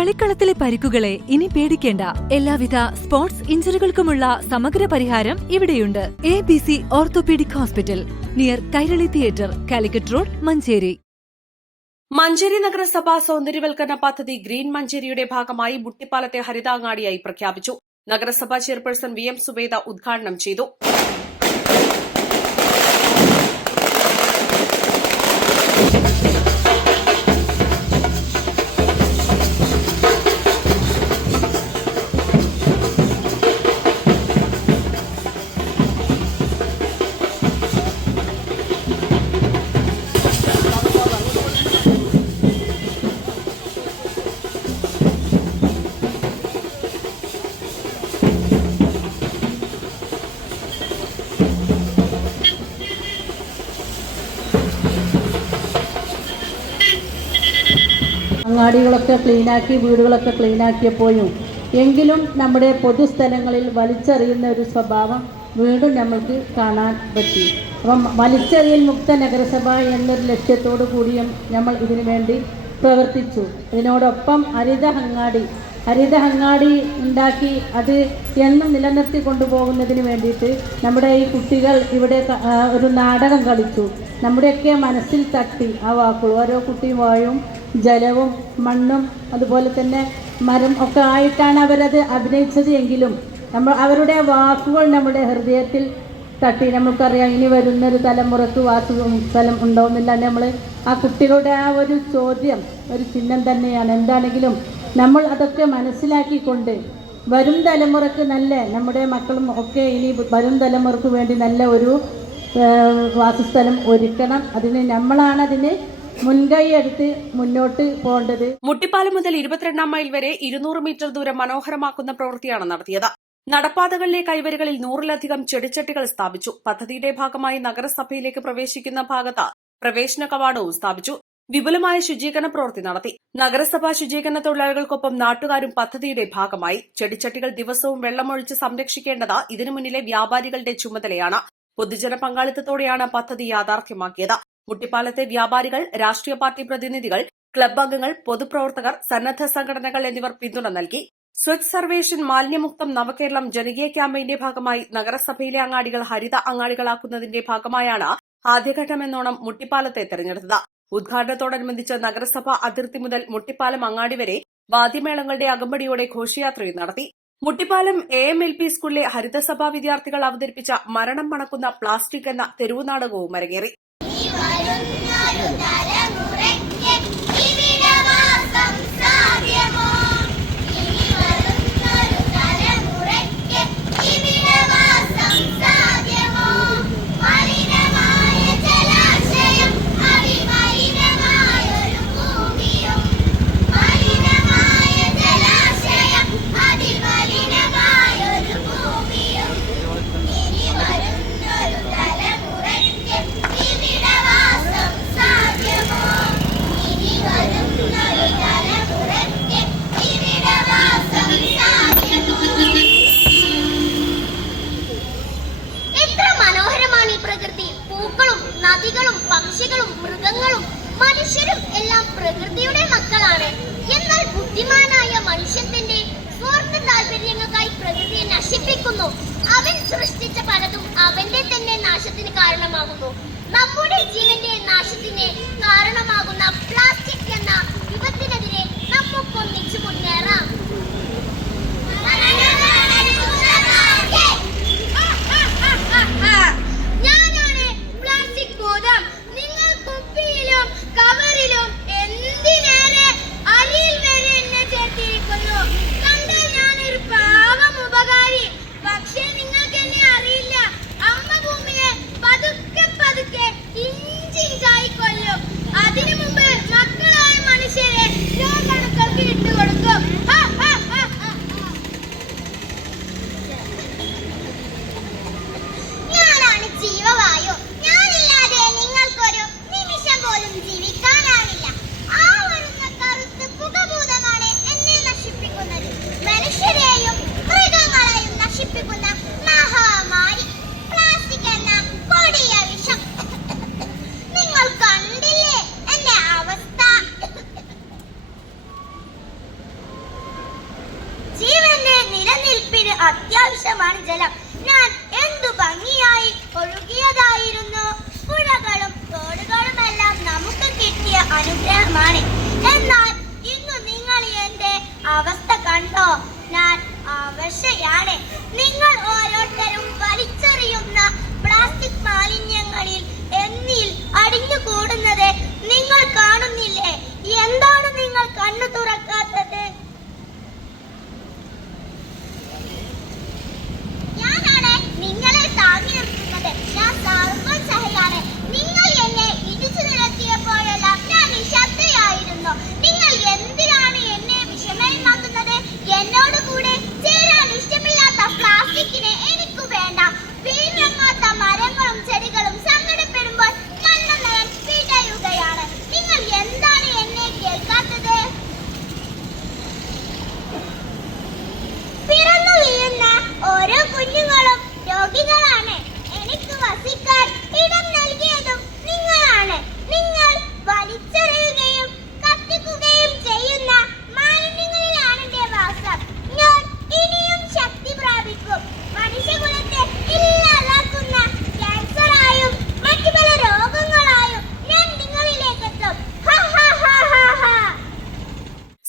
കളിക്കളത്തിലെ പരിക്കുകളെ ഇനി പേടിക്കേണ്ട. എല്ലാവിധ സ്പോർട്സ് ഇഞ്ചുറികൾക്കുമുള്ള സമഗ്ര പരിഹാരം ഇവിടെയുണ്ട്. ABC orthopaedic hospital, near Kairali theatre, Calicut road, Manjeri. Manjeri നഗരസഭ സൗന്ദര്യവൽക്കരണ പദ്ധതി ഗ്രീൻ മഞ്ചേരിയുടെ ഭാഗമായി മുട്ടിപ്പാലത്തെ ഹരിതാങ്ങാടിയായി പ്രഖ്യാപിച്ചു. നഗരസഭാ ചെയർപേഴ്സൺ VM സുബേദ ഉദ്ഘാടനം ചെയ്തു. അങ്ങാടികളൊക്കെ ക്ലീനാക്കി, വീടുകളൊക്കെ ക്ലീനാക്കിയപ്പോഴും എങ്കിലും നമ്മുടെ പൊതുസ്ഥലങ്ങളിൽ വലിച്ചെറിയുന്ന ഒരു സ്വഭാവം വീണ്ടും നമ്മൾക്ക് കാണാൻ പറ്റി. അപ്പം വലിച്ചെറിയൽ മുക്ത നഗരസഭ എന്നൊരു ലക്ഷ്യത്തോടു കൂടിയും നമ്മൾ ഇതിനു വേണ്ടി പ്രവർത്തിച്ചു. ഇതിനോടൊപ്പം ഹരിത അങ്ങാടി ഉണ്ടാക്കി അത് എന്നും നിലനിർത്തി കൊണ്ടുപോകുന്നതിന് വേണ്ടിയിട്ട് നമ്മുടെ ഈ കുട്ടികൾ ഇവിടെ ഒരു നാടകം കളിച്ചു. നമ്മുടെയൊക്കെ മനസ്സിൽ തട്ടി ആ വാക്കുകൾ. ഓരോ കുട്ടിയും വായും ജലവും മണ്ണും അതുപോലെ തന്നെ മരം ഒക്കെ ആയിട്ടാണ് അവരത് അഭിനയിച്ചത്. എങ്കിലും അവരുടെ വാക്കുകൾ നമ്മുടെ ഹൃദയത്തിൽ തട്ടി. നമുക്കറിയാം ഇനി വരുന്നൊരു തലമുറക്ക് സ്ഥലം ഉണ്ടാവുന്നില്ല. നമ്മൾ ആ കുട്ടികളുടെ ആ ഒരു ചോദ്യം ഒരു ചിഹ്നം തന്നെയാണ്. എന്താണെങ്കിലും നമ്മൾ അതൊക്കെ മനസ്സിലാക്കിക്കൊണ്ട് വരും തലമുറക്ക് നമ്മുടെ മക്കളും ഒക്കെ ഇനി വരും തലമുറക്ക് വേണ്ടി നല്ല ഒരു വാസസ്ഥലം ഒരുക്കണം. നമ്മളാണ് മുൻകൈയെടുത്ത് മുന്നോട്ട് പോകേണ്ടത്. മുട്ടിപ്പാലം മുതൽ 22 മൈൽ വരെ 200 മീറ്റർ ദൂരം മനോഹരമാക്കുന്ന പ്രവൃത്തിയാണ് നടത്തിയത്. നടപ്പാതകളിലെ കൈവരികളിൽ 100-ലധികം ചെടിച്ചട്ടികൾ സ്ഥാപിച്ചു. പദ്ധതിയുടെ ഭാഗമായി നഗരസഭയിലേക്ക് പ്രവേശിക്കുന്ന ഭാഗത്ത് പ്രവേശന കവാടവും സ്ഥാപിച്ചു. വിപുലമായ ശുചീകരണ പ്രവൃത്തി നടത്തി. നഗരസഭാ ശുചീകരണ തൊഴിലാളികൾക്കൊപ്പം നാട്ടുകാരും പദ്ധതിയുടെ ഭാഗമായി. ചെടിച്ചട്ടികൾ ദിവസവും വെള്ളമൊഴിച്ച് സംരക്ഷിക്കേണ്ടത് ഇതിനു മുന്നിലെ വ്യാപാരികളുടെ ചുമതലയാണ്. പൊതുജന പങ്കാളിത്തത്തോടെയാണ് പദ്ധതി യാഥാർത്ഥ്യമാക്കിയത്. മുട്ടിപ്പാലത്തെ വ്യാപാരികൾ, രാഷ്ട്രീയ പാർട്ടി പ്രതിനിധികൾ, ക്ലബ്ബ് അംഗങ്ങൾ, പൊതുപ്രവർത്തകർ, സന്നദ്ധ സംഘടനകൾ എന്നിവർ പിന്തുണ നൽകി. സ്വച്ഛ് സർവേഷൻ, മാലിന്യമുക്തം നവകേരളം ജനകീയ ക്യാമ്പയിന്റെ ഭാഗമായി നഗരസഭയിലെ അങ്ങാടികൾ ഹരിത അങ്ങാടികളാക്കുന്നതിന്റെ ഭാഗമായാണ് ആദ്യഘട്ടമെന്നോണം മുട്ടിപ്പാലത്തെ തെരഞ്ഞെടുത്തത്. ഉദ്ഘാടനത്തോടനുബന്ധിച്ച് നഗരസഭ അതിർത്തി മുതൽ മുട്ടിപ്പാലം അങ്ങാടി വരെ വാദ്യമേളങ്ങളുടെ അകമ്പടിയോടെ ഘോഷയാത്രയും നടത്തി. മുട്ടിപ്പാലം AM-LP സ്കൂളിലെ ഹരിതസഭാ വിദ്യാർത്ഥികൾ അവതരിപ്പിച്ച മരണം മണക്കുന്ന പ്ലാസ്റ്റിക് എന്ന തെരുവു നാടകവും അരങ്ങേറി. നദികളും പക്ഷികളും മൃഗങ്ങളും മനുഷ്യരും എല്ലാം പ്രകൃതിയുടെ മക്കളാണ്. എന്നാൽ ബുദ്ധിമാനായ മനുഷ്യൻ തന്റെ സ്വാർത്ഥ താല്പര്യങ്ങൾക്കായി പ്രകൃതിയെ നശിപ്പിക്കുന്നു. അവൻ സൃഷ്ടിച്ച പലതും അവന്റെ തന്നെ നാശത്തിന് കാരണമാകുന്നു. നമ്മുടെ ജീവന്റെ നാശത്തിന് കാരണമാകുന്ന പ്ലാസ്റ്റിക് എന്ന വിപത്തിനെതിരെ നമുക്കൊന്നിച്ചു മുന്നേറാം. അതിനു മുമ്പ് നിലനിൽപ്പിന് അത്യാവശ്യമാണ് ജലം. ഞാൻ എന്തു ഭംഗിയായി ഒഴുകിയതായിരുന്നു. പുഴകളും തോടുകളുമെല്ലാം നമുക്ക് കിട്ടിയ അനുഗ്രഹമാണ്. എന്നാൽ ഇന്നു നിങ്ങൾ എന്റെ അവസ്ഥ കണ്ടോ? ഞാൻ അവശയാണ്. നിങ്ങൾ ഓരോരുത്തരും വലിച്ചെറിയുന്ന പ്ലാസ്റ്റിക് മാലിന്യങ്ങളിൽ എന്നിൽ അടിഞ്ഞുകൂടുന്നത് നിങ്ങൾ കാണുന്നില്ലേ? എന്താണ് നിങ്ങൾ കണ്ണു തുറക്കാത്തത്? ഞാനാണ് നിങ്ങളെ താങ്ങി നിർത്തുന്നത്. ഞാൻ സർവ്വസഹയാണ്. നിങ്ങൾ എന്നെ ഇടിച്ചു നിരത്തിയപ്പോഴെല്ലാം ഞാൻ നിശബ്ദയായിരുന്നു. നിങ്ങൾ എന്തിനാണ് എന്നെ വിഷമയമാക്കുന്നത്? എന്നോട് കൂടെ ചേരാൻ ഇഷ്ടമില്ലാത്ത പ്ലാസ്റ്റിക്കിനെ എനിക്ക് വേണ്ട. വീഴങ്ങാത്ത മരങ്ങളും ചെടികളും സങ്കടപ്പെടുമ്പോൾ മണ്ണെണ്ണ പിടയുകയാണ്. നിങ്ങൾ എന്താണ് എന്നെ കേൾക്കാത്തത്? പിറന്നു വീഴുന്ന ഓരോ കുഞ്ഞുങ്ങളും രോഗികളാണ്. എനിക്ക് വസിക്കാൻ ഇടം നൽകിയതും നിങ്ങളാണ്. നിങ്ങൾ വലിച്ചെറിയുകയും കത്തിക്കുകയും ചെയ്യുന്ന മാലിന്യങ്ങളിലാണ് എന്റെ വാസം. ഞാൻ ഇനിയും ശക്തി പ്രാപിക്കും. മനുഷ്യകുലത്തെ ഇല്ലാതാക്കുന്ന ക്യാൻസറായും മറ്റു പല രോഗങ്ങളായും ഞാൻ നിങ്ങളിലേക്ക് എത്തും.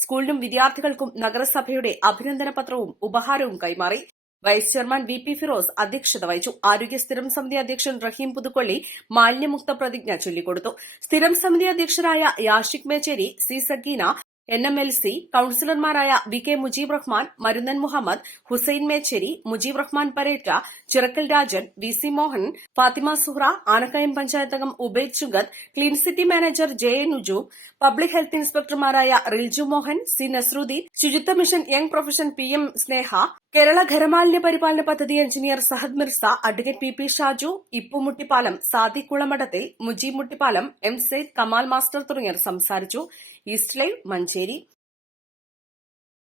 സ്കൂളിനും വിദ്യാർത്ഥികൾക്കും നഗരസഭയുടെ അഭിനന്ദന പത്രവും ഉപഹാരവും കൈമാറി. Vice chairman V P Firoz അധ്യക്ഷത വഹിച്ചു. ആരോഗ്യ സ്ഥിരം സമിതി അധ്യക്ഷൻ റഹീം പുതുക്കൊള്ളി മാലിന്യമുക്ത പ്രതിജ്ഞ ചൊല്ലിക്കൊടുത്തു. സ്ഥിരം സമിതി അധ്യക്ഷരായ യാഷിക് മേച്ചേരി, സി സക്കീന, NMLC കൌൺസിലർമാരായ V K Mujeeb Rahman, Marunnan Muhammad, Hussain Mecheri, Mujeeb Rahman Paretta, Chirakkal Rajan, V C Mohan, Fathima Suhra, Anakkayam panchayat അംഗം Ubaid Chugath, clean city manager J A Nujoob, public health ഇൻസ്പെക്ടർമാരായ Rilju Mohan, C Nasruddeen, Suchitwa mission young profession PM Sneha, Kerala ഖരമാലിന്യ പരിപാലന പദ്ധതി engineer Sahad Mirza, advocate PP Shaju, Ippu Muttippalam, Sadiq Kulamadathil, Mujeeb Muttippalam, M Syed, Kamal master തുടങ്ങിയവർ സംസാരിച്ചു. East live Manjeri.